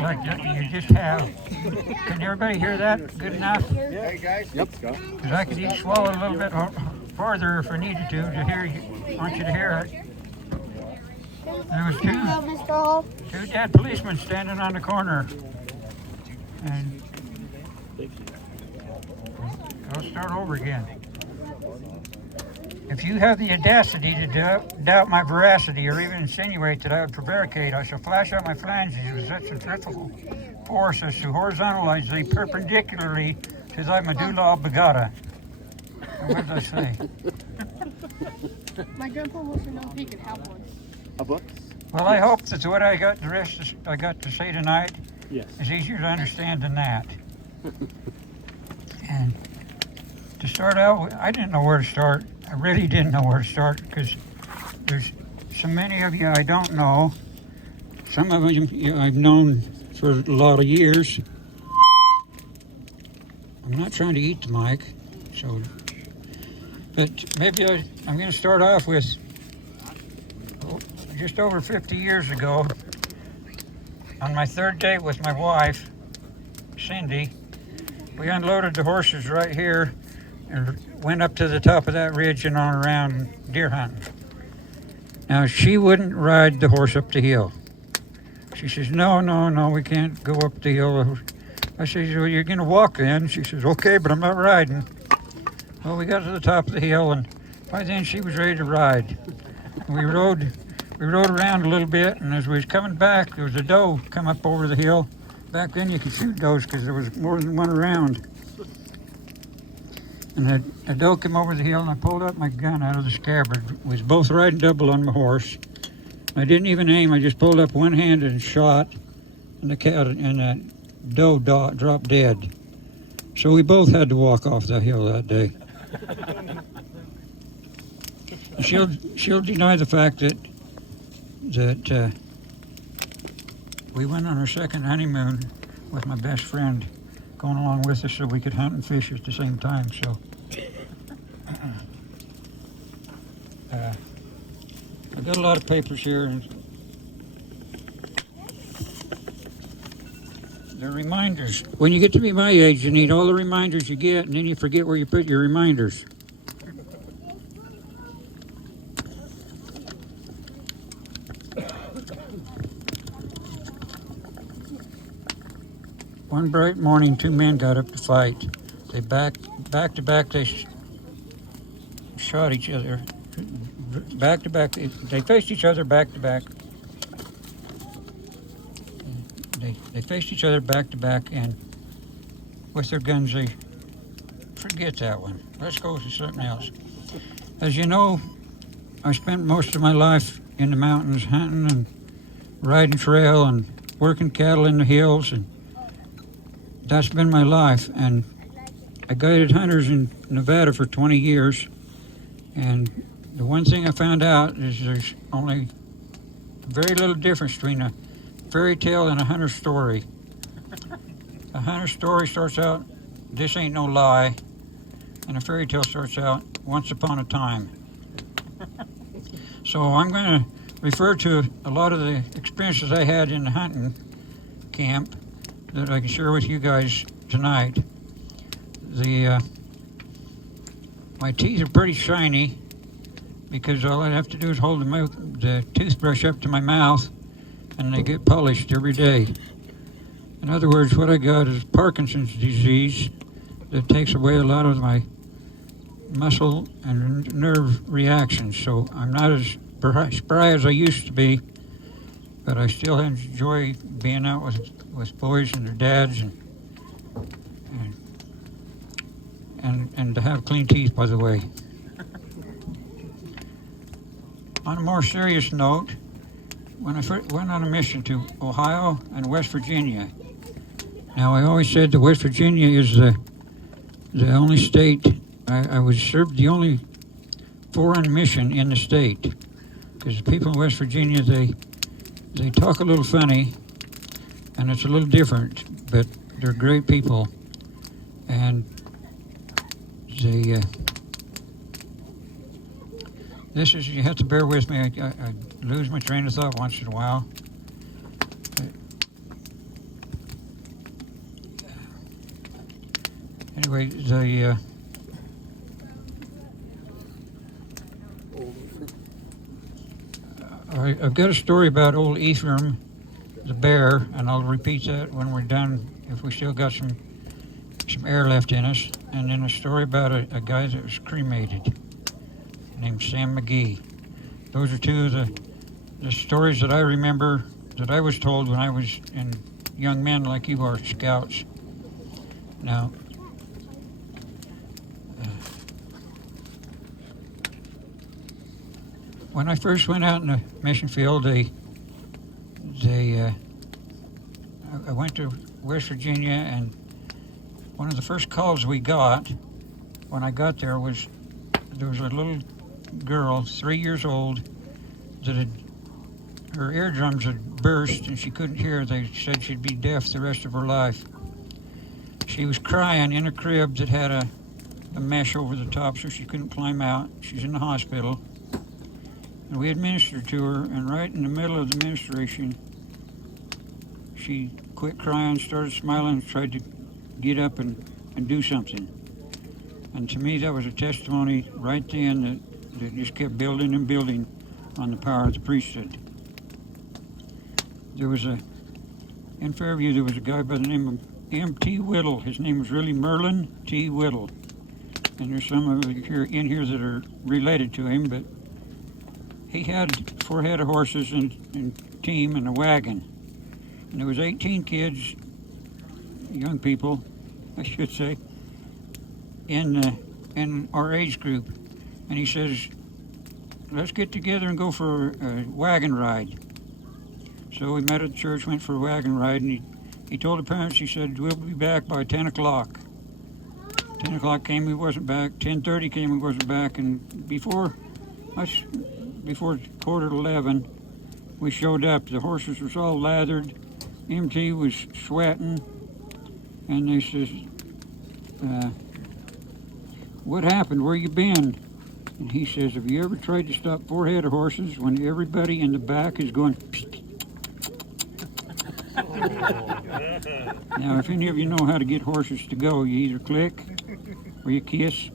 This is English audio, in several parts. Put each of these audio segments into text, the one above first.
like you just have. Can everybody hear that good enough? Hey guys. Yep. Because I could each swallow a little bit farther if I needed to hear you. I want you to hear it. There was two dead policemen standing on the corner. And I'll start over again. If you have the audacity to doubt my veracity or even insinuate that I would prevaricate, I shall flash out my phalanges with such a dreadful force as to horizontalize thee perpendicularly to thy medulla oblongata. What did I say? My grandpa wants to know if he can have one. A book? Well, I hope that what I got to say tonight Yes. is easier to understand than that. And to start out, I didn't know where to start. I really didn't know where to start because there's so many of you I don't know. Some of them I've known for a lot of years. I'm not trying to eat the mic, but maybe I'm going to start off with just over 50 years ago, on my third date with my wife, Cindy, we unloaded the horses right here and went up to the top of that ridge and on around deer hunting. Now, she wouldn't ride the horse up the hill. She says, no, we can't go up the hill. I says, well, you're going to walk then. She says, okay, but I'm not riding. Well, we got to the top of the hill, and by then she was ready to ride. We rode around a little bit, and as we was coming back, there was a doe come up over the hill. Back then you could shoot does because there was more than one around. And a doe came over the hill, and I pulled up my gun out of the scabbard. We was both riding double on my horse. I didn't even aim. I just pulled up one hand and shot, and the doe dropped dead. So we both had to walk off that hill that day. She'll deny the fact that we went on our second honeymoon with my best friend going along with us so we could hunt and fish at the same time. So I've got a lot of papers here, and they're reminders. When you get to be my age, you need all the reminders you get, and then you forget where you put your reminders. One bright morning, two men got up to fight. They back to back. They shot each other. Back to back. They faced each other back to back. They faced each other back to back, and with their guns, they forget that one. Let's go to something else. As you know, I spent most of my life in the mountains hunting and riding trail and working cattle in the hills, and that's been my life. And I guided hunters in Nevada for 20 years, and the one thing I found out is there's only very little difference between a fairy tale and a hunter story. A hunter story starts out, this ain't no lie, and a fairy tale starts out, once upon a time. So I'm going to refer to a lot of the experiences I had in the hunting camp that I can share with you guys tonight. My teeth are pretty shiny because all I have to do is hold the toothbrush up to my mouth and they get polished every day. In other words, what I got is Parkinson's disease that takes away a lot of my muscle and nerve reactions. So I'm not as spry as I used to be, but I still enjoy being out with boys and their dads and to have clean teeth, by the way. On a more serious note, when I first went on a mission to Ohio and West Virginia. Now, I always said that West Virginia is the only state, I was served the only foreign mission in the state, because the people in West Virginia, they talk a little funny, and it's a little different, but they're great people, and you have to bear with me, I lose my train of thought once in a while. Anyway, I've got a story about old Ephraim, the bear, and I'll repeat that when we're done, if we still got some air left in us. And then a story about a guy that was cremated, named Sam McGee. Those are two of the stories that I remember that I was told when I was in young men like you are, scouts. Now, when I first went out in the mission field, I went to West Virginia, and one of the first calls we got when I got there was there was a little girl, 3 years old, that her eardrums had burst and she couldn't hear. They said she'd be deaf the rest of her life. She was crying in a crib that had a mesh over the top so she couldn't climb out. She's in the hospital. And we had ministered to her, and right in the middle of the ministration, she quit crying, started smiling, tried to get up and do something. And to me, that was a testimony right then that just kept building and building on the power of the priesthood. There was in Fairview, there was a guy by the name of M.T. Whittle. His name was really Merlin T. Whittle. And there's some of you in here that are related to him, but he had 4 head of horses and team and a wagon. And there was 18 kids, young people, I should say, in our age group. And he says, let's get together and go for a wagon ride. So we met at the church, went for a wagon ride, and he told the parents, he said, we'll be back by 10 o'clock. 10 o'clock came, he wasn't back. 10:30 came, he wasn't back. And before 11:15, we showed up. The horses was all lathered. MT was sweating. And they says, what happened? Where you been? And he says, have you ever tried to stop 4 head of horses when everybody in the back is going, psst? Now, if any of you know how to get horses to go, you either click, or you kiss,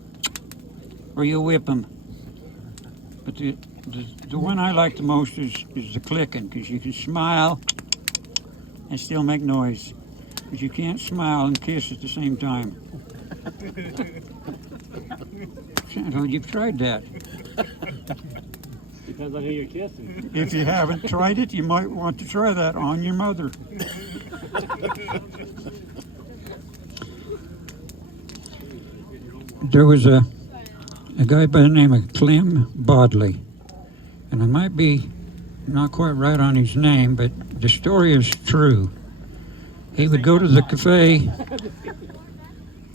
or you whip them. But the one I like the most is the clicking, because you can smile and still make noise. But you can't smile and kiss at the same time. Well, you've tried that. Depends on who you're kissing. If you haven't tried it, you might want to try that on your mother. There was a guy by the name of Clem Bodley, and I might be not quite right on his name, but the story is true. He would go to the cafe.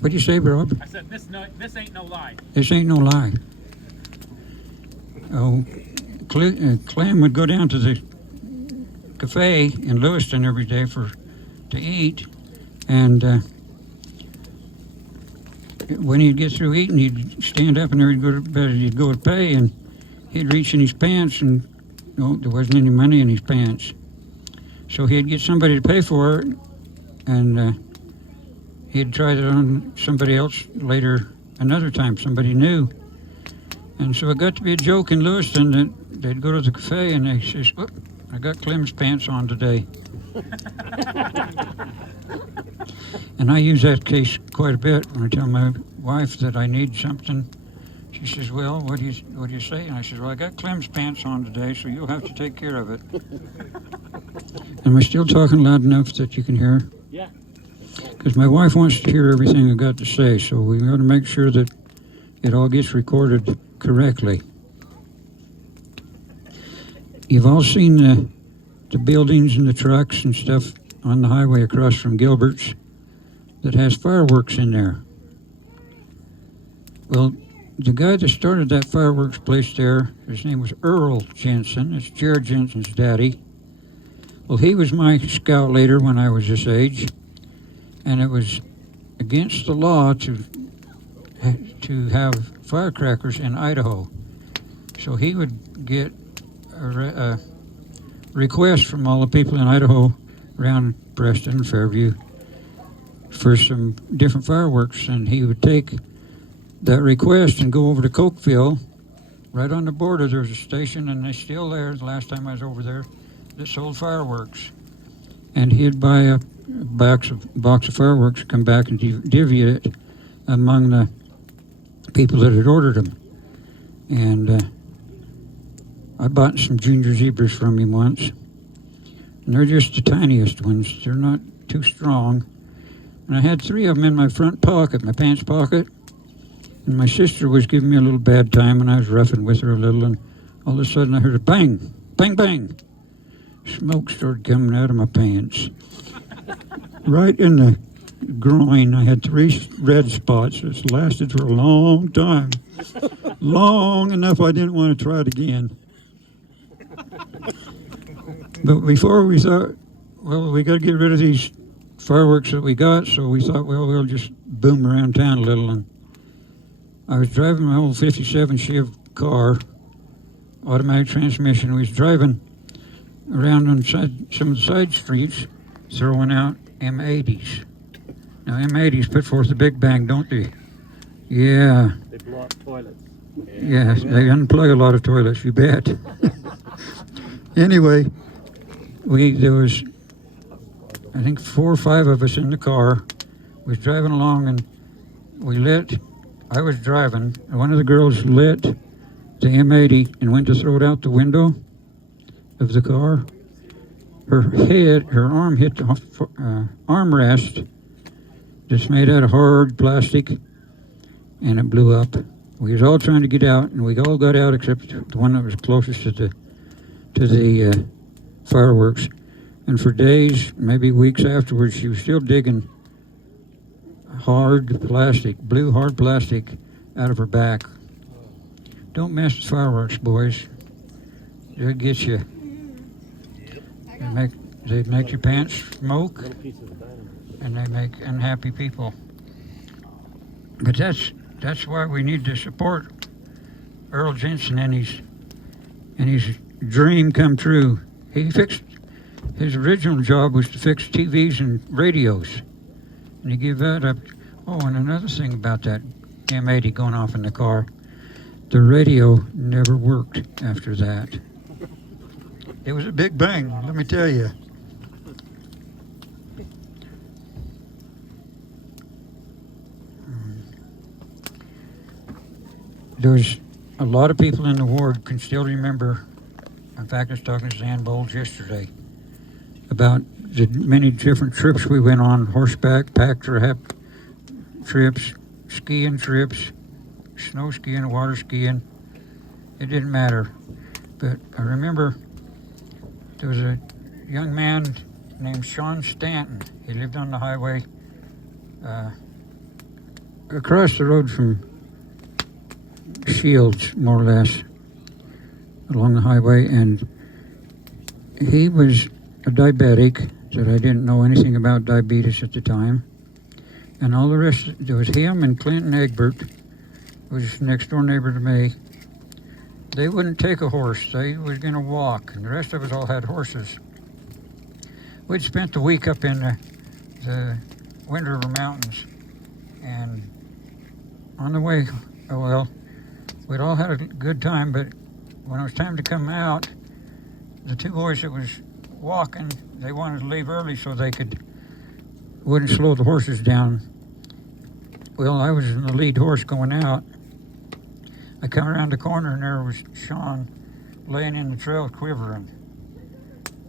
What'd you say, Rob? I said, this ain't no lie. This ain't no lie. Oh, Clem would go down to the cafe in Lewiston every day to eat, and when he'd get through eating, he'd stand up and he'd go to bed. He'd go to pay, and he'd reach in his pants, and there wasn't any money in his pants. So he'd get somebody to pay for it, and he'd try it on somebody else later, another time, somebody new. And so it got to be a joke in Lewiston that they'd go to the cafe and they says, "Whoop, I got Clem's pants on today." And I use that case quite a bit when I tell my wife that I need something. She says, "Well, what do you say?" And I says, "Well, I got Clem's pants on today, so you'll have to take care of it." Am I still talking loud enough that you can hear? Yeah. Because my wife wants to hear everything I got to say, so we got to make sure that it all gets recorded correctly. You've all seen the buildings and the trucks and stuff on the highway across from Gilbert's that has fireworks in there. Well, the guy that started that fireworks place there, his name was Earl Jensen. It's Jared Jensen's daddy. Well, he was my scout leader when I was this age, and it was against the law to have firecrackers in Idaho. So he would get a request from all the people in Idaho around Preston and Fairview for some different fireworks, and he would take that request and go over to Cokeville. Right on the border, there's a station, and they're still there. The last time I was over there, that sold fireworks, and he'd buy a box of fireworks, come back and divvy it among the people that had ordered them. And I bought some junior zebras from him once, and they're just the tiniest ones. They're not too strong. And I had 3 of them in my front pocket, my pants pocket. And my sister was giving me a little bad time, and I was roughing with her a little, and all of a sudden I heard a bang, bang, bang. Smoke started coming out of my pants. Right in the groin, I had 3 red spots. This lasted for a long time. Long enough I didn't want to try it again. But before we thought, well, we got to get rid of these fireworks that we got, so we thought, well, we'll just boom around town a little. And I was driving my old 57 Chev car, automatic transmission. We was driving around on some of the side streets, throwing out M80s. Now, M80s put forth a big bang, don't they? Yeah. They blow up toilets. Yes, they unplug a lot of toilets, you bet. Anyway, there was, I think, 4 or 5 of us in the car. We was driving along, and I was driving, and one of the girls lit the M80 and went to throw it out the window of the car. Her arm hit the armrest that's made out of hard plastic, and it blew up. We was all trying to get out, and we all got out except the one that was closest to the fireworks. And for days, maybe weeks afterwards, she was still digging hard plastic out of her back. Don't mess with fireworks, boys. They'll get you. They make your pants smoke, and they make unhappy people. But that's why we need to support Earl Jensen and his dream come true. His original job was to fix TVs and radios, and he gave that up. Oh, and another thing about that M80 going off in the car, the radio never worked after that. It was a big bang, let me tell you. There's a lot of people in the ward can still remember. In fact, I was talking to Zan Bowles yesterday about the many different trips we went on, horseback, pack trips, skiing trips, snow skiing, water skiing. It didn't matter. But I remember there was a young man named Sean Stanton. He lived on the highway across the road from Shields, more or less, along the highway, and he was a diabetic, that I didn't know anything about diabetes at the time, and all the rest, there was him and Clinton Egbert, who was next door neighbor to me. They wouldn't take a horse, they was going to walk, and the rest of us all had horses. We'd spent the week up in the Wind River Mountains, and on the way, we'd all had a good time, but when it was time to come out, the 2 boys that was walking, they wanted to leave early so they wouldn't slow the horses down. Well, I was in the lead horse going out. I come around the corner, and there was Sean laying in the trail quivering.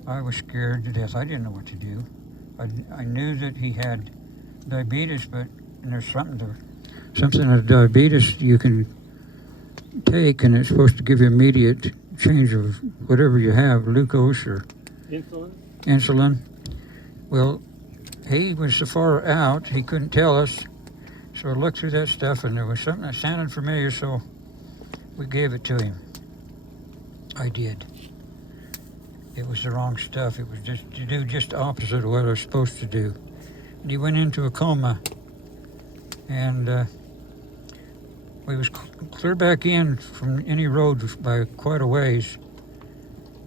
I was scared to death. I didn't know what to do. I knew that he had diabetes, but there's something of diabetes you can take, and it's supposed to give you immediate change of whatever you have, glucose or insulin. Well, he was so far out, he couldn't tell us. So I looked through that stuff, and there was something that sounded familiar, so we gave it to him. I did. It was the wrong stuff. It was just to do just opposite of what I was supposed to do. And he went into a coma, and we was clear back in from any road by quite a ways.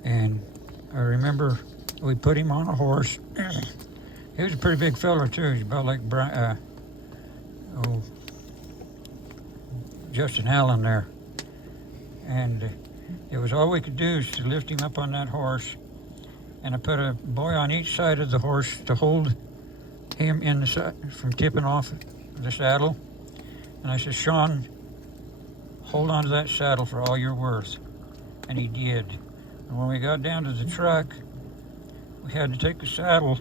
And I remember we put him on a horse. He was a pretty big fella too. He's about like Justin Allen there. And it was all we could do is to lift him up on that horse. And I put a boy on each side of the horse to hold him in the from tipping off the saddle. And I said, Sean, hold on to that saddle for all you're worth. And he did. And when we got down to the truck, we had to take the saddle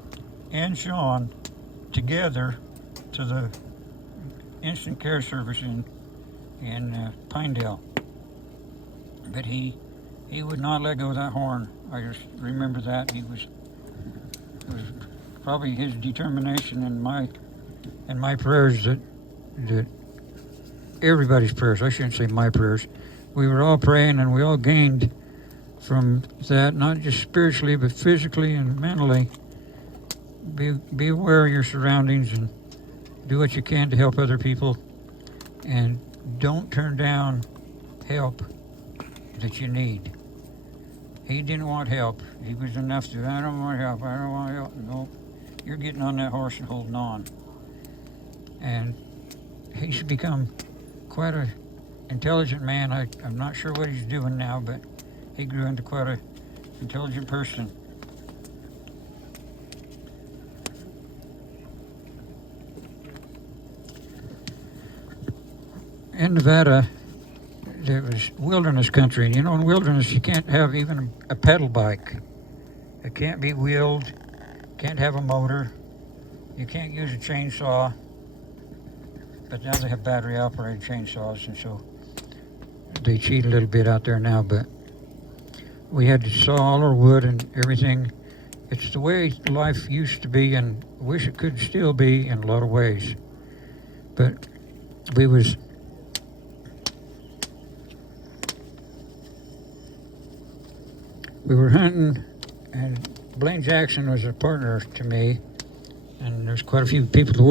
and Sean together to the instant care service in Pinedale. But he would not let go of that horn. I just remember that. It was probably his determination and my prayers that everybody's prayers, I shouldn't say my prayers, we were all praying and we all gained from that, not just spiritually but physically and mentally. Be aware of your surroundings and do what you can to help other people, and don't turn down help that you need. He didn't want help. He was enough to, I don't want help, I don't want help. Nope. You're getting on that horse and holding on. And he's become quite an intelligent man. I'm not sure what he's doing now, but he grew into quite an intelligent person. In Nevada, there was wilderness country, and in wilderness you can't have even a pedal bike. It can't be wheeled, can't have a motor, you can't use a chainsaw. But now they have battery operated chainsaws, and so they cheat a little bit out there now, but we had to saw all our wood and everything. It's the way life used to be, and I wish it could still be in a lot of ways. But we were hunting, and Blaine Jackson was a partner to me, and there's quite a few people that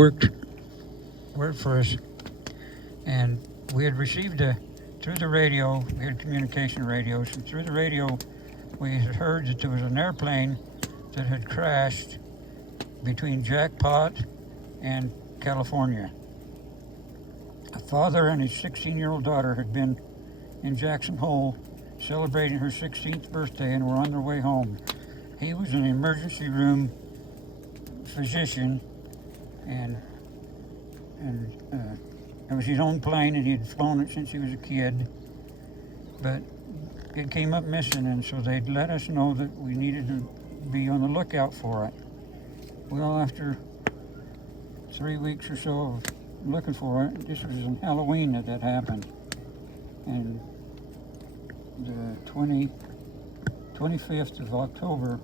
worked for us, and we had received through the radio, we had communication radios, and through the radio we had heard that there was an airplane that had crashed between Jackpot and California. A father and his 16-year-old daughter had been in Jackson Hole celebrating her 16th birthday and were on their way home. He was an emergency room physician, and it was his own plane, and he had flown it since he was a kid, but it came up missing, and so they'd let us know that we needed to be on the lookout for it. Well, after 3 weeks or so of looking for it, this was on Halloween that happened, and the 25th of October,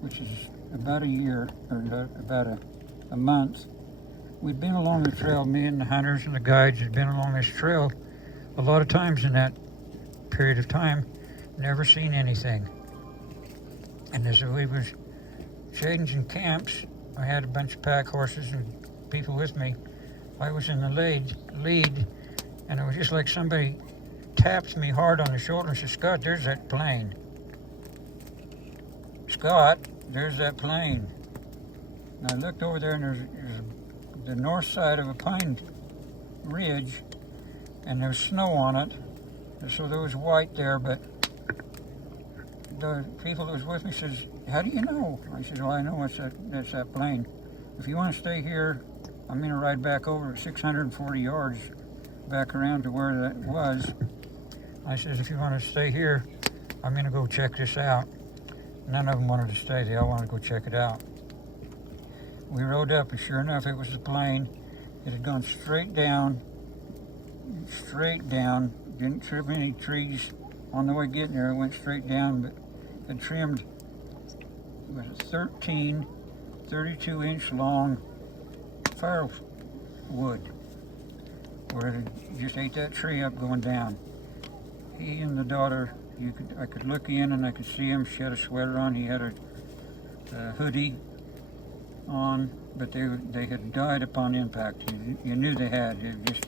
which is about a year, or about a month, we'd been along the trail. Me and the hunters and the guides had been along this trail a lot of times in that period of time, never seen anything. And as we was changing camps, I had a bunch of pack horses and people with me. I was in the lead, and it was just like somebody tapped me hard on the shoulder and said, Scott, there's that plane. Scott, there's that plane. And I looked over there, and there's the north side of a pine ridge, and there's snow on it, so there was white there, but the people that was with me says, how do you know? I said, well, I know that's that plane. If you want to stay here, I'm going to ride back over 640 yards back around to where that was. I said, if you want to stay here, I'm going to go check this out. None of them wanted to stay. They all wanted to go check it out. We rode up, and sure enough, it was the plane. It had gone straight down, didn't trip any trees on the way getting there. It went straight down, but had trimmed, it was a 13, 32-inch long firewood, where it just ate that tree up going down. He and the daughter, I could look in and I could see him. She had a sweater on. He had a hoodie on, but they had died upon impact. You knew they had. It just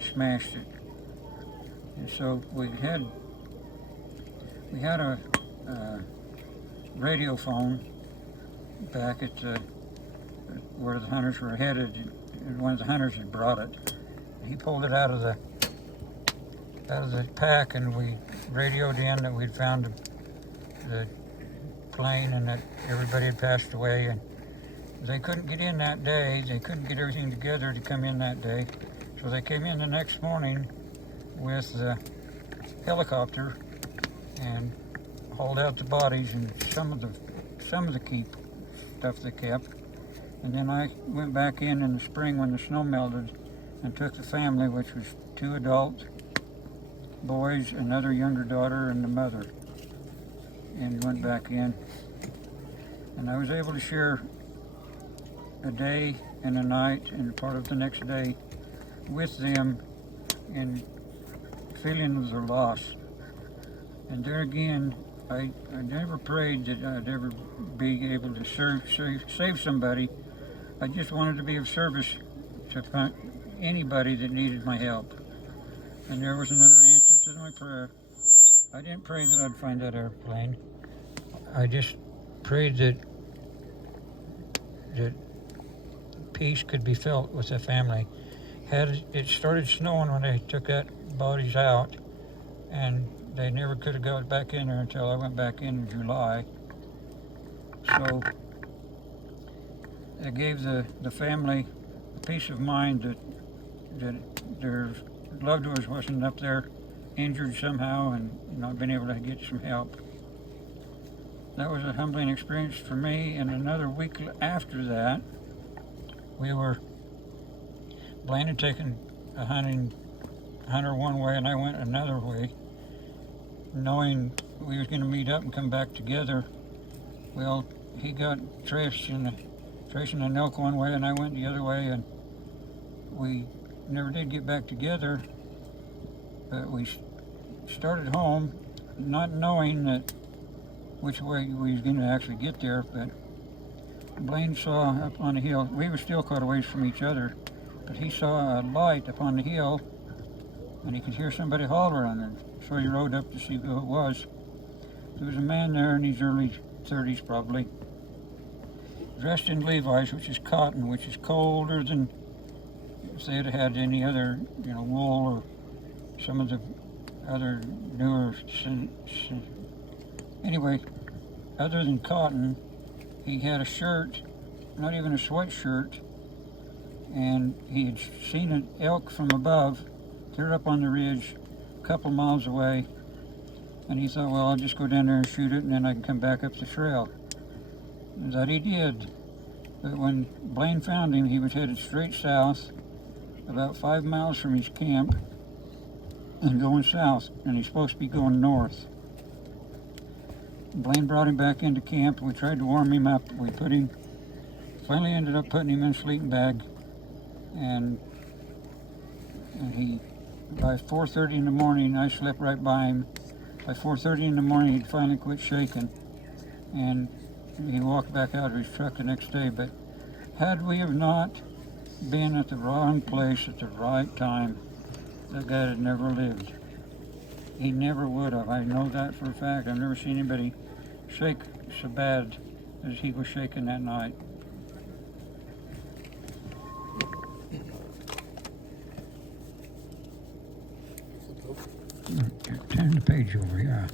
smashed it. And so we had a radio phone back at where the hunters were headed. One of the hunters had brought it. He pulled it out of the pack, and we radioed in that we'd found the plane and that everybody had passed away, and they couldn't get in that day. They couldn't get everything together to come in that day, so they came in the next morning with the helicopter and hauled out the bodies and some of the keep stuff they kept. And then I went back in the spring when the snow melted and took the family, which was 2 adult boys, another younger daughter, and the mother, and went back in. And I was able to share a day and a night and part of the next day with them in feeling of their loss. And there again, I never prayed that I'd ever be able to save somebody. I just wanted to be of service to anybody that needed my help. And there was another answer to my prayer. I didn't pray that I'd find that airplane. I just prayed that peace could be felt with the family. Had it started snowing when they took that bodies out, and they never could have got back in there until I went back in July. So it gave the family a peace of mind that their loved ones wasn't up there injured somehow and not being able to get some help. That was a humbling experience for me. And another week after that, Blaine had taken a hunter one way and I went another way, knowing we was going to meet up and come back together. Well, he got tracing an elk one way and I went the other way, and we never did get back together. But we started home not knowing that which way we was going to actually get there. But Blaine saw up on the hill, we were still quite a ways from each other, but he saw a light up on the hill and he could hear somebody holler on it. So he rode up to see who it was. There was a man there in his early 30s probably, dressed in Levi's, which is cotton, which is colder than if they had had any other, wool or some of the other newer. Anyway, other than cotton, he had a shirt, not even a sweatshirt, and he had seen an elk from above, clear up on the ridge, a couple miles away, and he thought, well, I'll just go down there and shoot it, and then I can come back up the trail. And that he did. But when Blaine found him, he was headed straight south, about 5 miles from his camp, and going south, and he's supposed to be going north. Blaine brought him back into camp. We tried to warm him up. We finally ended up putting him in a sleeping bag, and he, by 4:30 in the morning, I slept right by him. By 4:30 in the morning, he'd finally quit shaking, and he walked back out of his truck the next day. But had we have not been at the wrong place at the right time, that guy had never lived. He never would have. I know that for a fact. I've never seen anybody shake so bad as he was shaking that night. Turn the page over, yeah.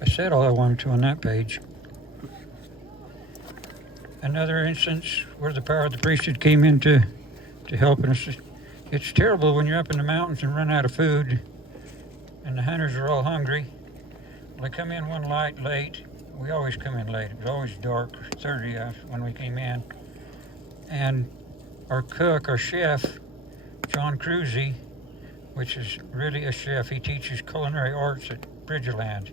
I said all I wanted to on that page. Another instance where the power of the priesthood came in to help us. It's terrible when you're up in the mountains and run out of food and the hunters are all hungry. Well, they come in one light late. We always come in late. It was always dark, 30 when we came in. And our cook, our chef, John Cruzy, which is really a chef, he teaches culinary arts at Bridgerland.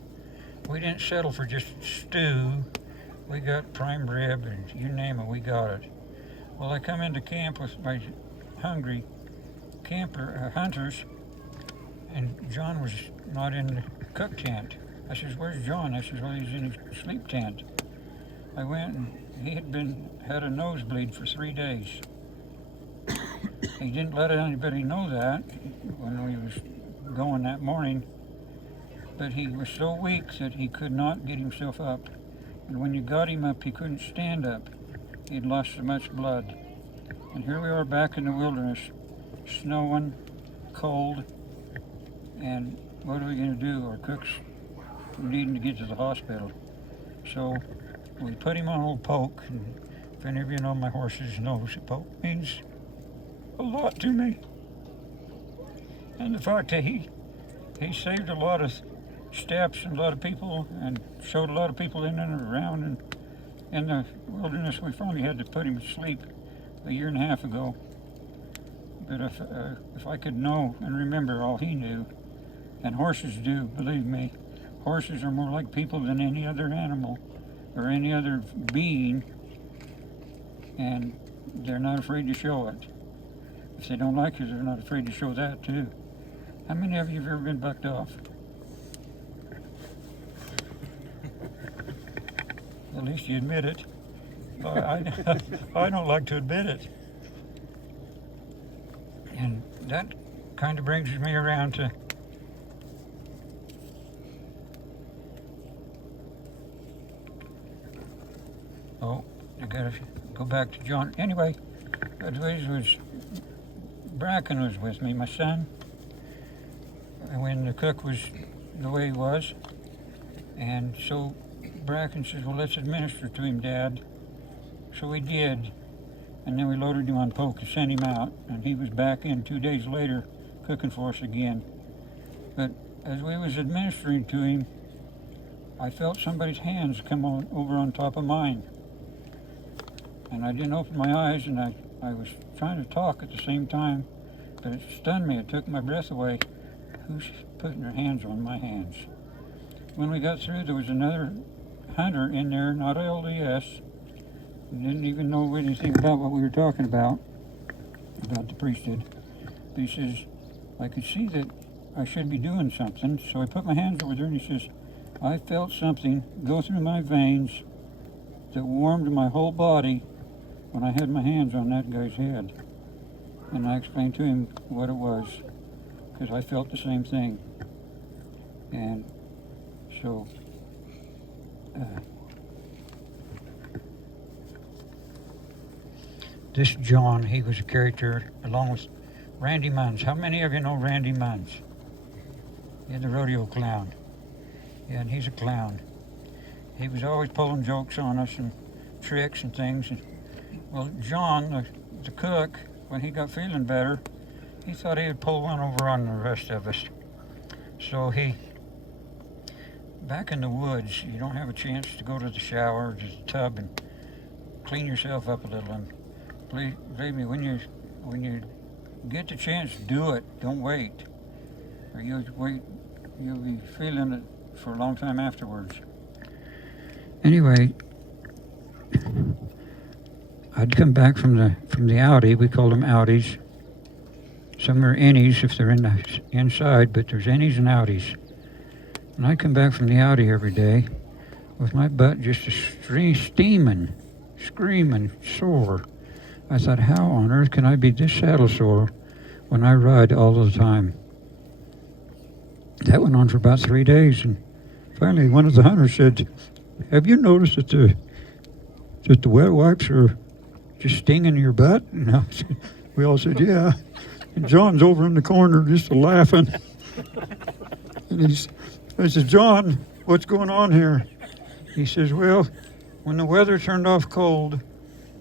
We didn't settle for just stew. We got prime rib and you name it, we got it. Well, I come into camp with my hungry hunters, and John was not in the cook tent. I says, where's John? I says, well, he's in his sleep tent. I went and he had a nosebleed for 3 days. He didn't let anybody know that when we was going that morning, but he was so weak that he could not get himself up. And when you got him up, he couldn't stand up. he'd lost so much blood. And here we are back in the wilderness, snowing, cold, and what are we going to do? Our cook's needing to get to the hospital. So we put him on old Poke, and if any of you know my horses knows that Poke means a lot to me. And the fact that he saved a lot of steps and a lot of people and showed a lot of people in and around, and in the wilderness we finally had to put him to sleep a year and a half ago. But if I could know and remember all he knew, and horses do, believe me, horses are more like people than any other animal or any other being, and they're not afraid to show it. If they don't like you, they're not afraid to show that too. How many of you have ever been bucked off? At least you admit it. I don't like to admit it. And that kind of brings me around to I gotta go back to John. Anyway, Bracken was with me, my son, when the cook was the way he was. And so Bracken says, well, let's administer to him, Dad. So we did. And then we loaded him on Poke and sent him out. And he was back in 2 days later cooking for us again. But as we was administering to him, I felt somebody's hands come over on top of mine. And I didn't open my eyes, and I was trying to talk at the same time, but it stunned me. It took my breath away. Who's putting their hands on my hands? When we got through, there was another hunter in there, not LDS, didn't even know anything about what we were talking about the priesthood. But he says, I could see that I should be doing something, so I put my hands over there, and he says, I felt something go through my veins that warmed my whole body when I had my hands on that guy's head. And I explained to him what it was, because I felt the same thing. And so this John, he was a character along with Randy Munns. How many of you know Randy Munns? Yeah, the rodeo clown. Yeah, and he's a clown. He was always pulling jokes on us and tricks and things. And, well, John, the cook, when he got feeling better, he thought he would pull one over on the rest of us. So back in the woods, you don't have a chance to go to the shower or to the tub and clean yourself up a little. And believe me, when you get the chance, do it. Don't wait. Or you'll be feeling it for a long time afterwards. Anyway, I'd come back from the Audi. We call them Audis. Some are innies if they're inside, but there's innies and Audis. And I come back from the Audi every day with my butt just steaming, screaming, sore. I thought, how on earth can I be this saddle sore when I ride all the time? That went on for about 3 days, and finally one of the hunters said, have you noticed that the wet wipes are just stinging your butt? And we all said, yeah. And John's over in the corner just laughing. And I said, John, what's going on here? He says, well, when the weather turned off cold,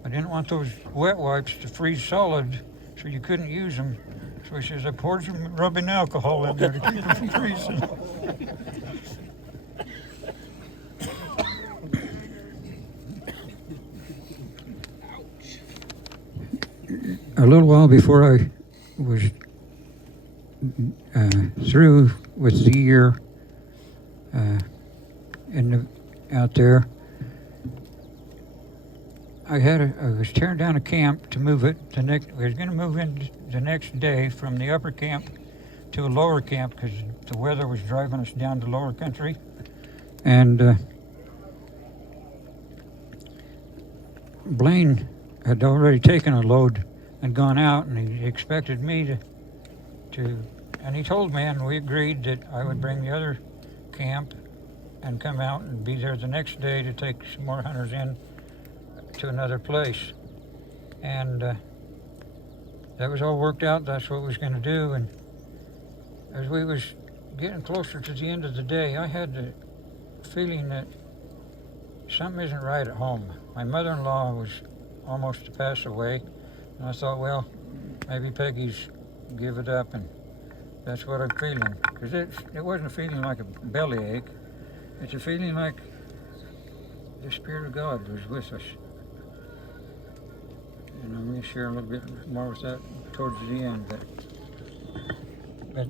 I didn't want those wet wipes to freeze solid so you couldn't use them. So he says, I poured some rubbing alcohol in there to keep them from freezing. A little while before I was through with the year out there, I was tearing down a camp to move it. I was going to move in the next day from the upper camp to a lower camp because the weather was driving us down to lower country. And Blaine had already taken a load and gone out, and he expected me and he told me, and we agreed that I would bring the other camp and come out and be there the next day to take some more hunters in to another place. And that was all worked out. That's what we was going to do. And as we was getting closer to the end of the day, I had the feeling that something isn't right at home. My mother-in-law was almost to pass away, and I thought, well, maybe Peggy's give it up, and that's what I'm feeling. Because it wasn't a feeling like a bellyache. It's a feeling like the Spirit of God was with us. And I'm going to share a little bit more with that towards the end. But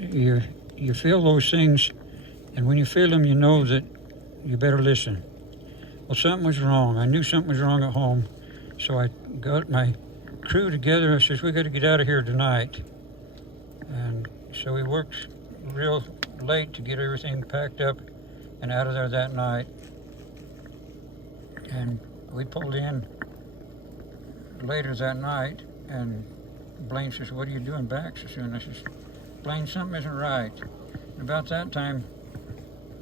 you feel those things, and when you feel them, you know that you better listen. Well, something was wrong. I knew something was wrong at home, so I got my crew together. I says, we got to get out of here tonight. And so we worked real late to get everything packed up and out of there that night. And we pulled in later that night, and Blaine says, what are you doing back so soon? I says, Blaine, something isn't right. And about that time,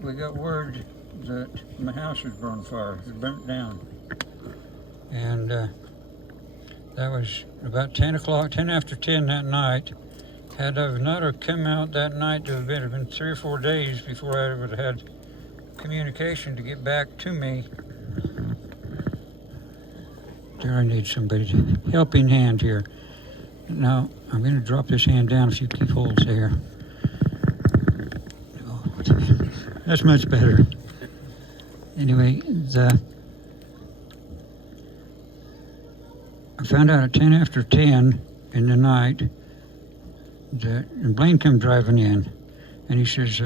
we got word that my house was on fire. It was burnt down. And that was about 10 o'clock, 10 after 10 that night. Had I not have come out that night, it would have been 3 or 4 days before I would have had communication to get back to me. There, I need somebody to helping hand here. Now, I'm going to drop this hand down if you keep holds there. Oh, that's much better. Anyway, I found out at 10 after 10 in the night and Blaine come driving in, and he says,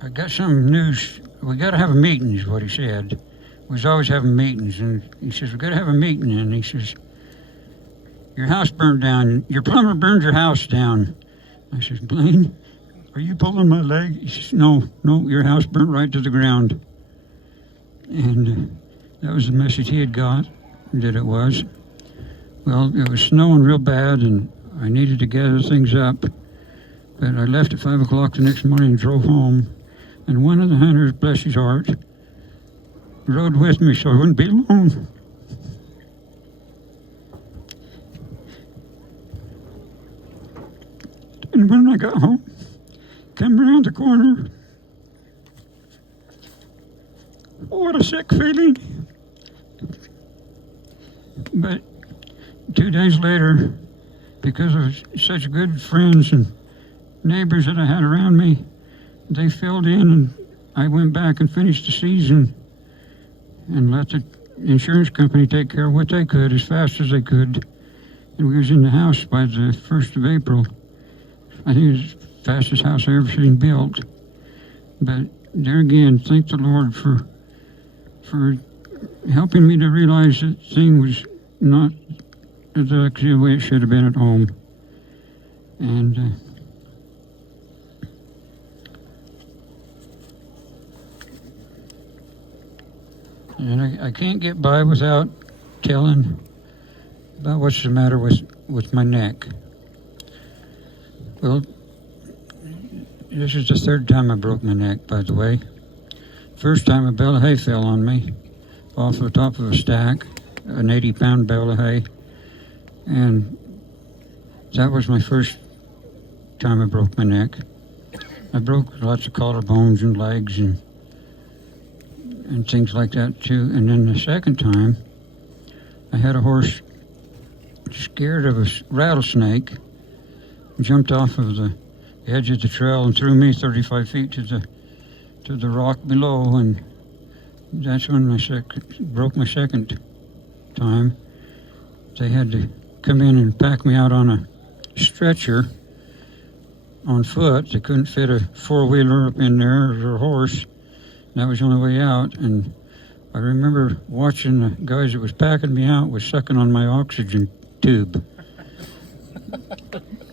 I got some news. We got to have a meeting, is what he said. We was always having meetings, and he says, we got to have a meeting, and he says, your house burned down. Your plumber burned your house down. I says, Blaine, are you pulling my leg? He says, no, your house burnt right to the ground. And that was the message he had got, that it was. Well, it was snowing real bad, and I needed to gather things up. But I left at 5 o'clock the next morning and drove home. And one of the hunters, bless his heart, rode with me so I wouldn't be alone. And when I got home, come around the corner, oh, what a sick feeling. But 2 days later, because of such good friends and neighbors that I had around me, they filled in, and I went back and finished the season and let the insurance company take care of what they could as fast as they could. And we was in the house by the 1st of April. I think it was the fastest house I ever seen built. But there again, thank the Lord for helping me to realize that thing was not exactly the way it should have been at home. And I can't get by without telling about what's the matter with my neck. Well, this is the 3rd time I broke my neck, by the way. First time a bale of hay fell on me off the top of a stack, an 80-pound bale of hay. And that was my first time I broke my neck. I broke lots of collarbones and legs and things like that too. And then the second time, I had a horse scared of a rattlesnake, jumped off of the edge of the trail and threw me 35 feet to the rock below, and that's when I broke my second time. They had to come in and pack me out on a stretcher on foot. They couldn't fit a 4-wheeler up in there or a horse. That was the only way out. And I remember watching the guys that was packing me out was sucking on my oxygen tube.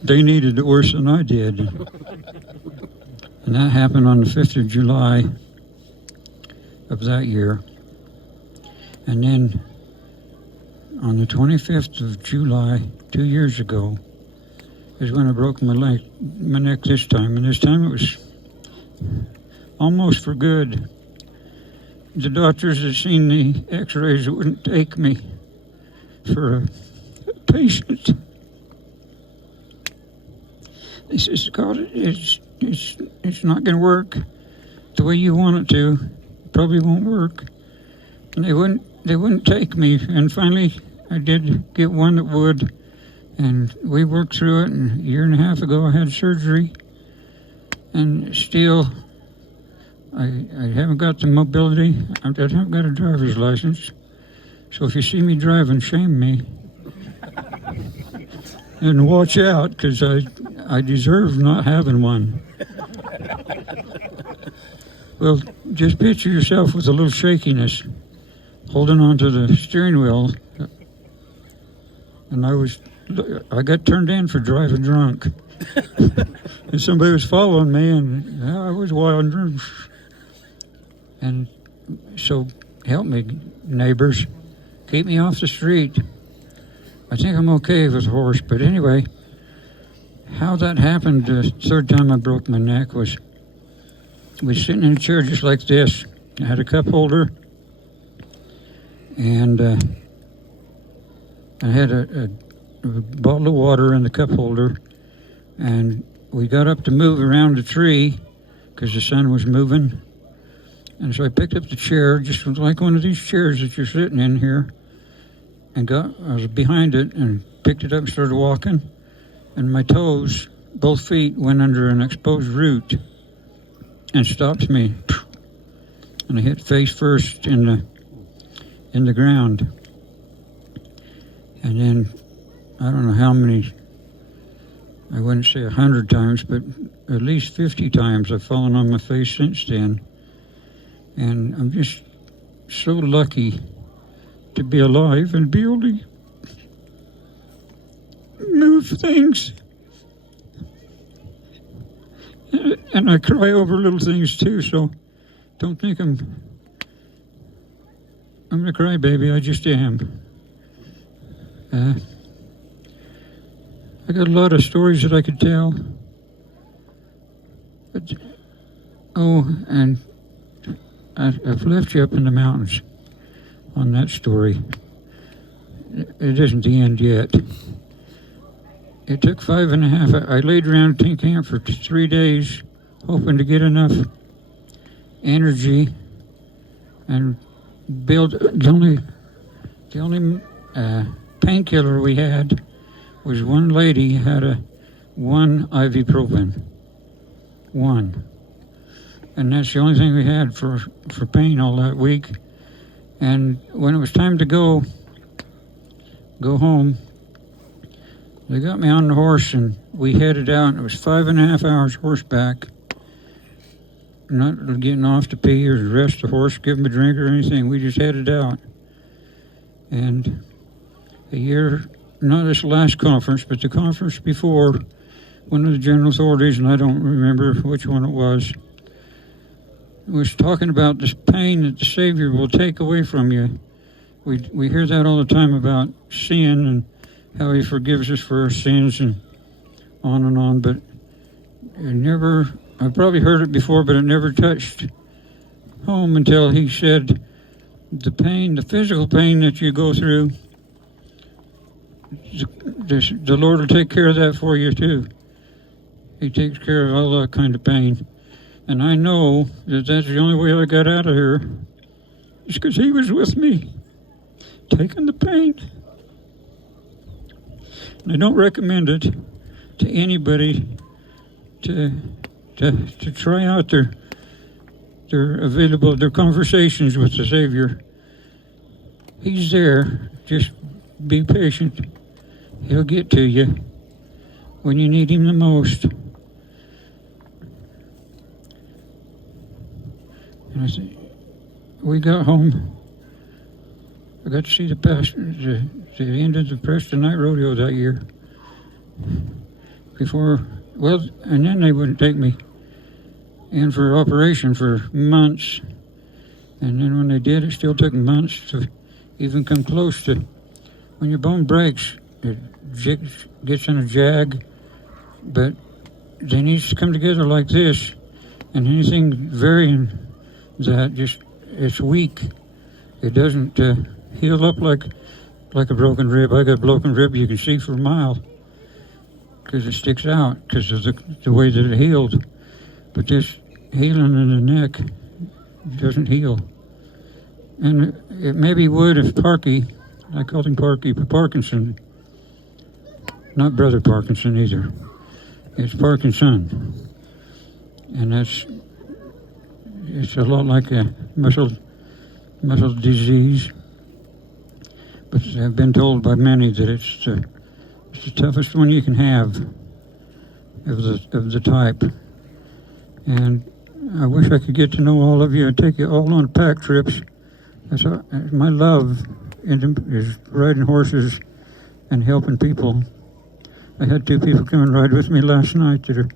They needed it worse than I did. And that happened on the 5th of July of that year. And then on the 25th of July, 2 years ago, is when I broke my neck this time. And this time it was almost for good. the doctors had seen the x-rays wouldn't take me for a patient. They said, Scott, it's not going to work the way you want it to. It probably won't work. And they wouldn't take me. And finally, I did get one that would. And we worked through it. And a year and a half ago, I had surgery. And still, I haven't got the mobility. I haven't got a driver's license. So if you see me driving, shame me. And watch out, because I deserve not having one. Well, just picture yourself with a little shakiness, holding onto the steering wheel. And I got turned in for driving drunk. And somebody was following me, and I was wandering. And so, help me, neighbors. Keep me off the street. I think I'm okay with a horse, but anyway, how that happened the third time I broke my neck was sitting in a chair just like this. I had a cup holder, and I had a bottle of water in the cup holder, and we got up to move around the tree because the sun was moving. And so I picked up the chair, just like one of these chairs that you're sitting in here, and I was behind it and picked it up and started walking. And my toes, both feet, went under an exposed root and stopped me. And I hit face first in the ground. And then, I don't know how many, I wouldn't say 100 times, but at least 50 times I've fallen on my face since then. And I'm just so lucky to be alive and be able to move things. And I cry over little things too, so don't think I'm a crybaby. I just am. I got a lot of stories that I could tell. But, and I've left you up in the mountains on that story. It isn't the end yet. It took 5.5. I laid around tin camp for 3 days, hoping to get enough energy and build. The only painkiller we had was one lady had one ibuprofen. One. And that's the only thing we had for pain all that week. And when it was time to go home, they got me on the horse and we headed out. And it was 5.5 hours horseback. Not getting off to pee or rest the horse, give him a drink or anything. We just headed out. And a year, not this last conference, but the conference before, one of the general authorities, and I don't remember which one it was talking about this pain that the Savior will take away from you. We hear that all the time about sin and how He forgives us for our sins and on, but I probably heard it before, but it never touched home until He said, the physical pain that you go through, the Lord will take care of that for you too. He takes care of all that kind of pain. And I know that that's the only way I got out of here, is because He was with me, taking the pain. And I don't recommend it to anybody to try out their conversations with the Savior. He's there. Just be patient. He'll get to you when you need Him the most. And we got home. I got to see the end of the Preston Night Rodeo that year. And then they wouldn't take me in for operation for months. And then when they did, it still took months to even come close to. When your bone breaks, it gets in a jag, but it needs to come together like this. And anything varying that, just it's weak. It doesn't heal up like a broken rib. I got a broken rib you can see for a mile because it sticks out because of the way that it healed. But this healing in the neck doesn't heal. And it maybe would if Parky, I called him Parky, but Parkinson, not Brother Parkinson either. It's Parkinson. And it's a lot like a muscle disease. But I've been told by many that it's the toughest one you can have of the type. And I wish I could get to know all of you and take you all on pack trips. My love is riding horses and helping people. I had 2 people come and ride with me last night that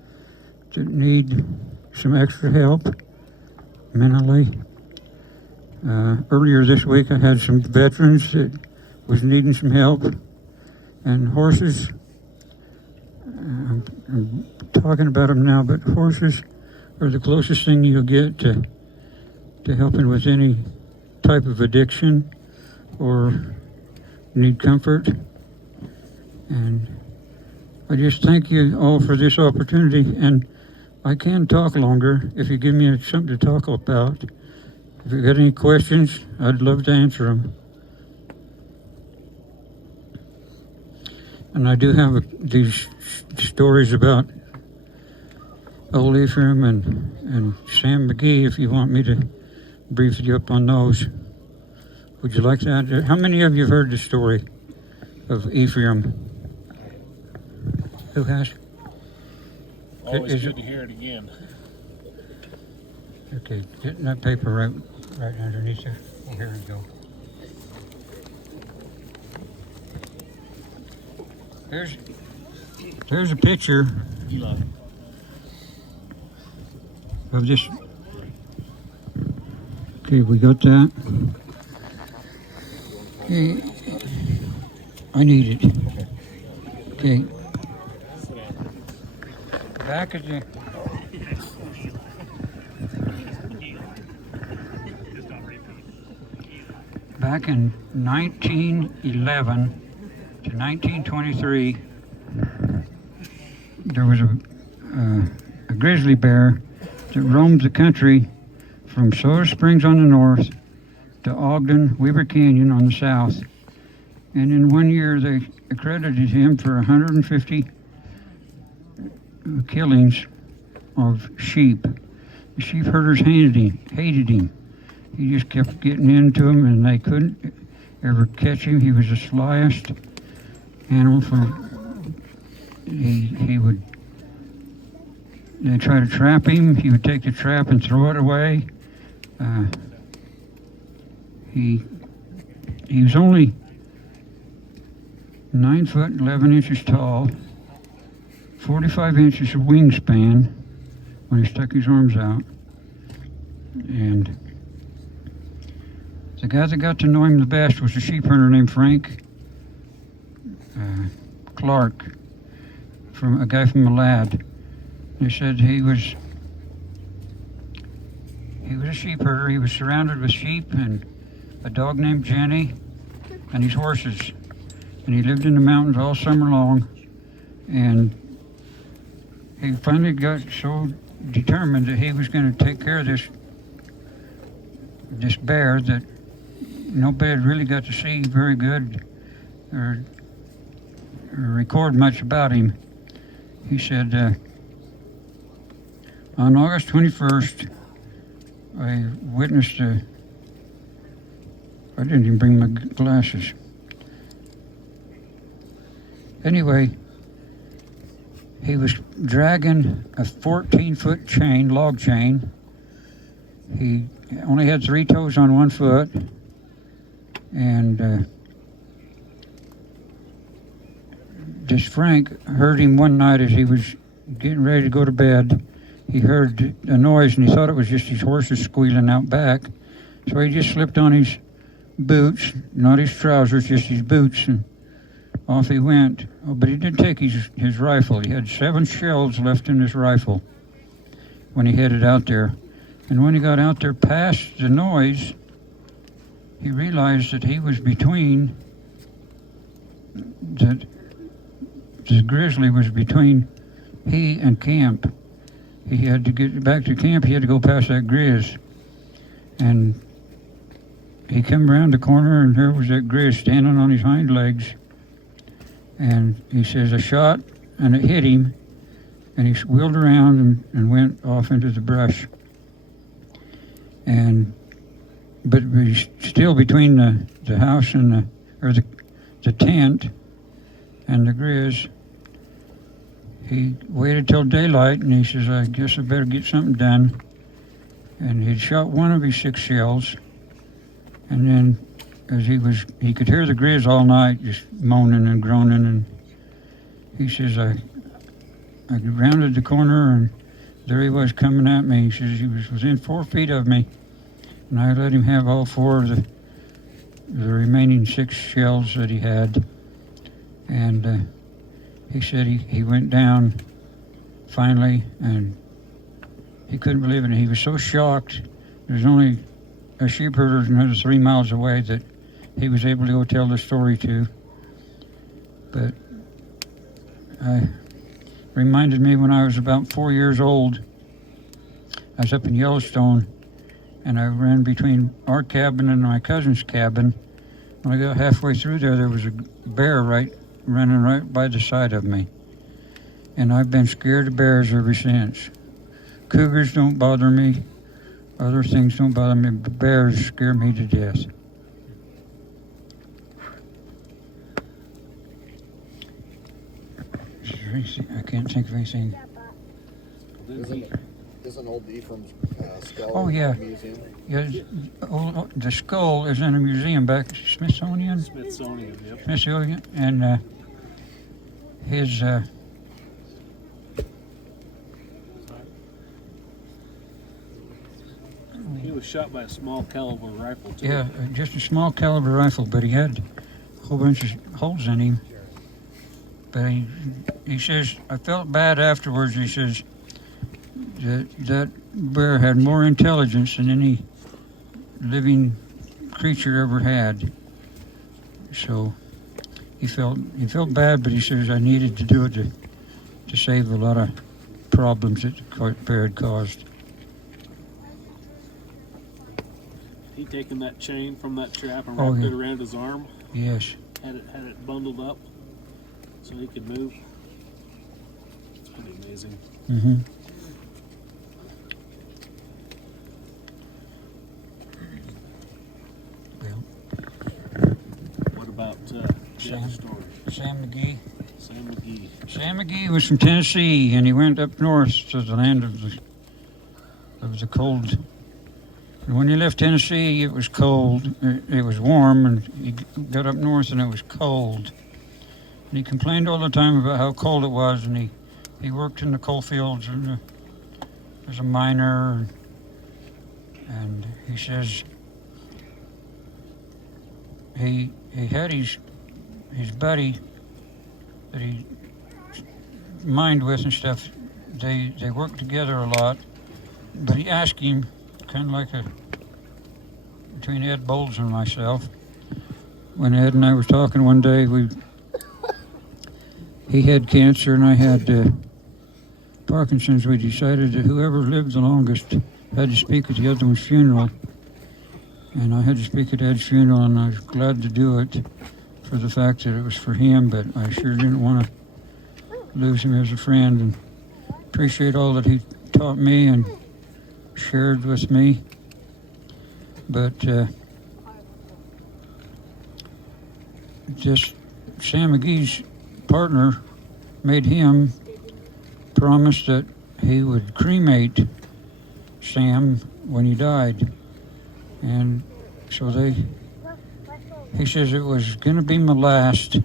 need some extra help mentally. Earlier this week I had some veterans that was needing some help. And horses, I'm talking about them now, but horses are the closest thing you'll get to helping with any type of addiction or need comfort. And I just thank you all for this opportunity. And I can talk longer if you give me something to talk about. If you got any questions, I'd love to answer them. And I do have these stories about old Ephraim and Sam McGee, if you want me to brief you up on those. Would you like that? How many of you have heard the story of Ephraim? Who has? Always good to hear it again. Okay, getting that paper right underneath there. Oh, here we go. There's a picture of this. Okay, we got that. Okay, I need it. Okay. Back at the. Back in 1911 to 1923, there was a grizzly bear that roamed the country from Sawyer Springs on the north to Ogden, Weaver Canyon on the south. And in one year, they accredited him for 150 killings of sheep. The sheep herders hated him. He just kept getting into them, and they couldn't ever catch him. He was the slyest animal. They'd try to trap him. He would take the trap and throw it away. He was only 9 foot 11 inches tall, 45 inches of wingspan when he stuck his arms out. And the guy that got to know him the best was a sheep herder named Frank Clark, a guy from Malad. They said he was a sheep herder. He was surrounded with sheep and a dog named Jenny and his horses. And he lived in the mountains all summer long. And he finally got so determined that he was going to take care of this bear that nobody had really got to see very good or record much about him. He said, on August 21st, I witnessed I didn't even bring my glasses. Anyway, he was dragging a 14-foot chain, log chain. He only had 3 toes on 1 foot. And this Frank heard him one night as he was getting ready to go to bed. He heard a noise and he thought it was just his horses squealing out back. So he just slipped on his boots, not his trousers, just his boots, and off he went. Oh, but he did take his rifle. He had 7 shells left in his rifle when he headed out there. And when he got out there past the noise, he realized that he was between, that the grizzly was between he and camp. He had to get back to camp, he had to go past that grizz. And he came around the corner and there was that grizz standing on his hind legs. And he says, I shot and it hit him. And he wheeled around and went off into the brush. But he's still between the house and the tent and the grizz. He waited till daylight and he says, I guess I better get something done. And he'd shot one of his 6 shells. And then as he could hear the grizz all night just moaning and groaning. And he says, I rounded the corner and there he was coming at me. He says he was within 4 feet of me. And I let him have all 4 of the remaining 6 shells that he had. And he said he went down finally, and he couldn't believe it. He was so shocked. There's only a sheep herder another 3 miles away that he was able to go tell the story to. But reminded me when I was about 4 years old. I was up in Yellowstone, and I ran between our cabin and my cousin's cabin. When I got halfway through there was a bear running right by the side of me. And I've been scared of bears ever since. Cougars don't bother me. Other things don't bother me, but bears scare me to death. I can't think of anything. Isn't old Ephraim's skull Oh, yeah. in the museum? Yeah, the skull is in a museum back at Smithsonian. Smithsonian, yep. Smithsonian, and his He was shot by a small caliber rifle, too. yeah, just a small caliber rifle, but he had a whole bunch of holes in him. But he says, I felt bad afterwards. He says that bear had more intelligence than any living creature ever had. So he felt bad, but he says I needed to do it to save a lot of problems that the bear had caused. He taken that chain from that trap and Oh, wrapped yeah. it around his arm, Yes. had it bundled up so he could move. It's pretty amazing. Mm-hmm. Well, What about Jeff's story? Sam McGee. Sam McGee. Sam McGee was from Tennessee, and he went up north to the land of the cold. And when he left Tennessee, it was cold. It was warm, and he got up north, and it was cold. And he complained all the time about how cold it was, and he worked in the coal fields as a miner. And he says he had his buddy that he mined with and stuff. They worked together a lot, but he asked him, kind of like between Ed Bowles and myself, when Ed and I were talking one day, he had cancer and I had Parkinson's. We decided that whoever lived the longest had to speak at the other one's funeral. And I had to speak at Ed's funeral, and I was glad to do it for the fact that it was for him, but I sure didn't want to lose him as a friend, and appreciate all that he taught me and shared with me. But just Sam McGee's partner made him promise that he would cremate Sam when he died. And so he says it was going to be my last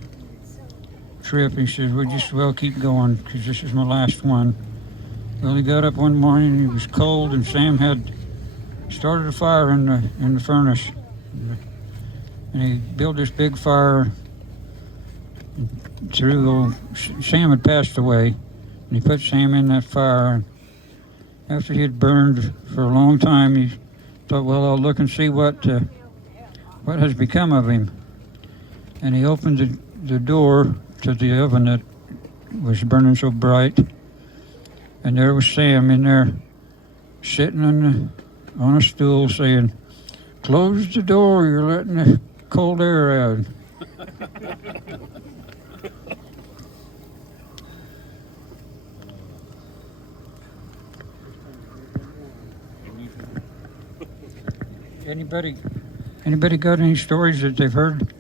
trip. He says, we just well keep going because this is my last one. Well, he got up one morning and he was cold, and Sam had started a fire in the furnace. And he built this big fire Sam had passed away, and he put Sam in that fire, after he had burned for a long time, he thought, well, I'll look and see what has become of him. And he opened the door to the oven that was burning so bright, and there was Sam in there, sitting on a stool, saying, "Close the door, you're letting the cold air out." Anybody got any stories that they've heard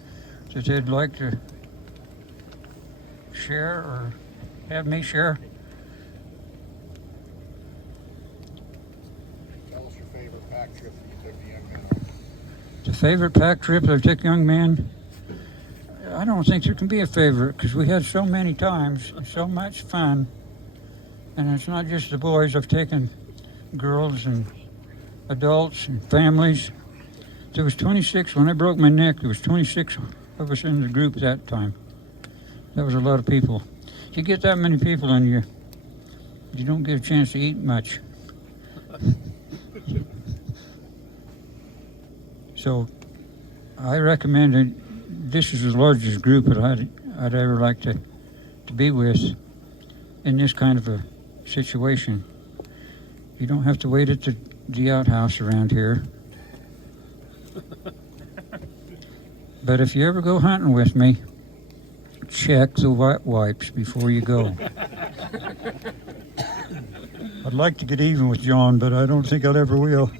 that they'd like to share or have me share? Tell us your favorite pack trip that you took the young men on. The favorite pack trip I took young men? I don't think there can be a favorite because we had so many times, so much fun. And it's not just the boys. I've taken girls and adults and families. There was 26, when I broke my neck, there was 26 of us in the group that time. That was a lot of people. You get that many people and you don't get a chance to eat much. So I recommend it. This is the largest group that I'd ever like to be with in this kind of a situation. You don't have to wait at the outhouse around here. But if you ever go hunting with me, check the wet wipes before you go. I'd like to get even with John, but I don't think I ever will.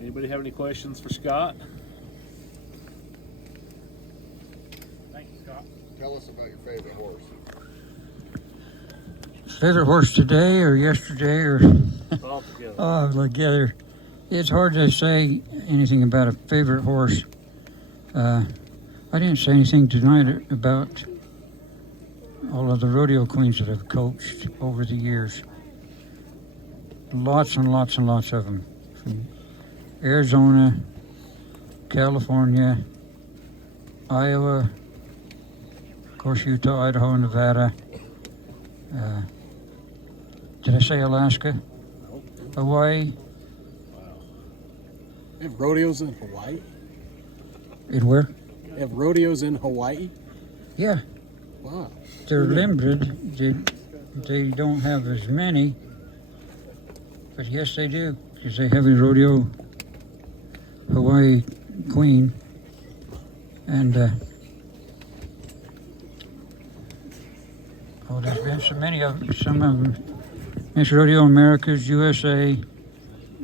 Anybody have any questions for Scott? Thank you, Scott. Tell us about your favorite horse. Favorite horse today or yesterday or All together. together? It's hard to say anything about a favorite horse. I didn't say anything tonight about all of the rodeo queens that I've coached over the years. Lots and lots and lots of them. From Arizona, California, Iowa, of course Utah, Idaho, and Nevada. Did I say Alaska? Hawaii? They have rodeos in Hawaii? It where? They have rodeos in Hawaii? Yeah, Wow. they're limited. They don't have as many, but yes, they do, because they have a rodeo Hawaii queen, and there's been so many of them. Some of them, Miss Rodeo Americas, USA,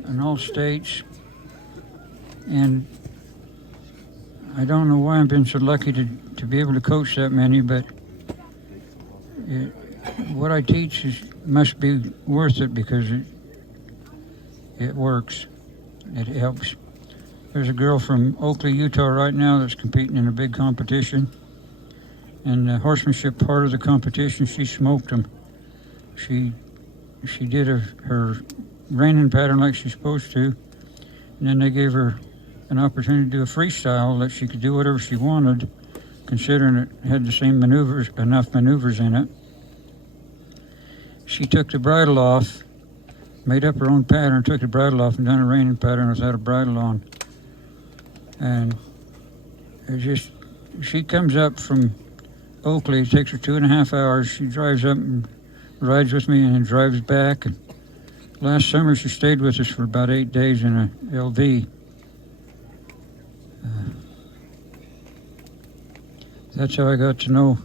and all states, and I don't know why I've been so lucky to be able to coach that many, but what I teach must be worth it because it works. It helps. There's a girl from Oakley, Utah right now that's competing in a big competition. And the horsemanship part of the competition, she smoked them. She did her reining pattern like she's supposed to. And then they gave her an opportunity to do a freestyle that she could do whatever she wanted, considering it had the same maneuvers, enough maneuvers in it. She took the bridle off, made up her own pattern, took the bridle off and done a reining pattern without a bridle on. And it just, she comes up from Oakley, it takes her 2.5 hours. She drives up and rides with me and then drives back. And last summer she stayed with us for about 8 days in a LV. That's how I got to know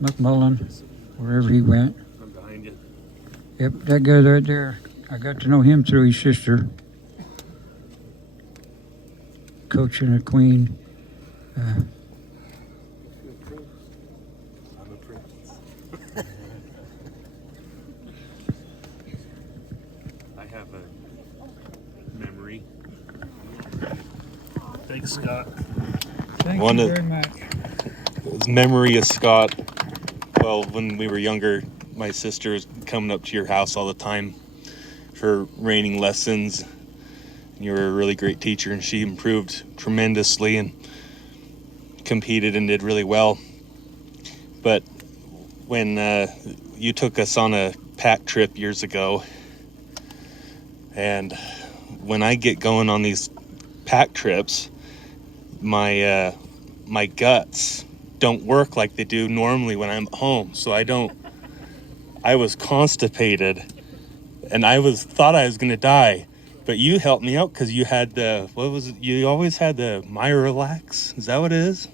McMullen, wherever he went. I'm behind you. Yep, that guy right there, I got to know him through his sister, coaching a queen. I'm a prince. I have a memory. Thanks, Scott. Thank One you of- very much. His memory of Scott, well, when we were younger, my sister was coming up to your house all the time for reining lessons. You were a really great teacher, and she improved tremendously and competed and did really well. But when you took us on a pack trip years ago. And when I get going on these pack trips, my guts don't work like they do normally when I'm home. So I was constipated, and thought I was gonna die. But you helped me out because you had you always had the Miralax? Is that what it is?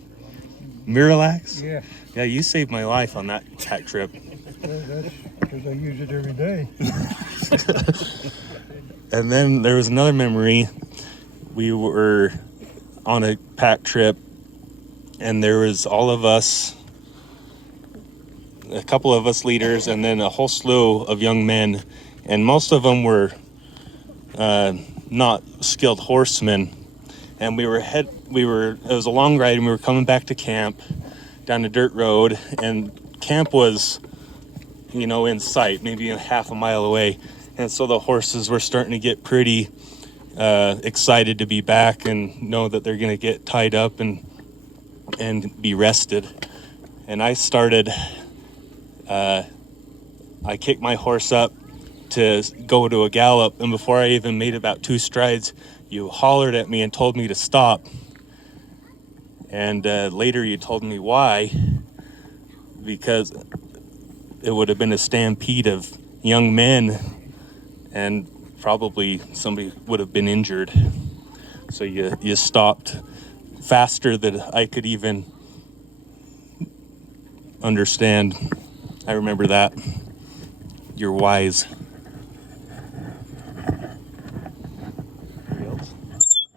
Miralax? Yeah, Yeah, you saved my life on that pack trip. that's because I use it every day. And then there was another memory. We were on a pack trip, and there was all of us, a couple of us leaders, and then a whole slew of young men, and most of them were not skilled horsemen. And it was a long ride, and we were coming back to camp down a dirt road, and camp was, in sight, maybe a half a mile away. And so the horses were starting to get pretty excited to be back and know that they're going to get tied up and be rested. And I kicked my horse up to go to a gallop, and before I even made about 2 strides, you hollered at me and told me to stop. And later you told me why, because it would have been a stampede of young men, and probably somebody would have been injured. So you stopped faster than I could even understand. I remember that. You're wise.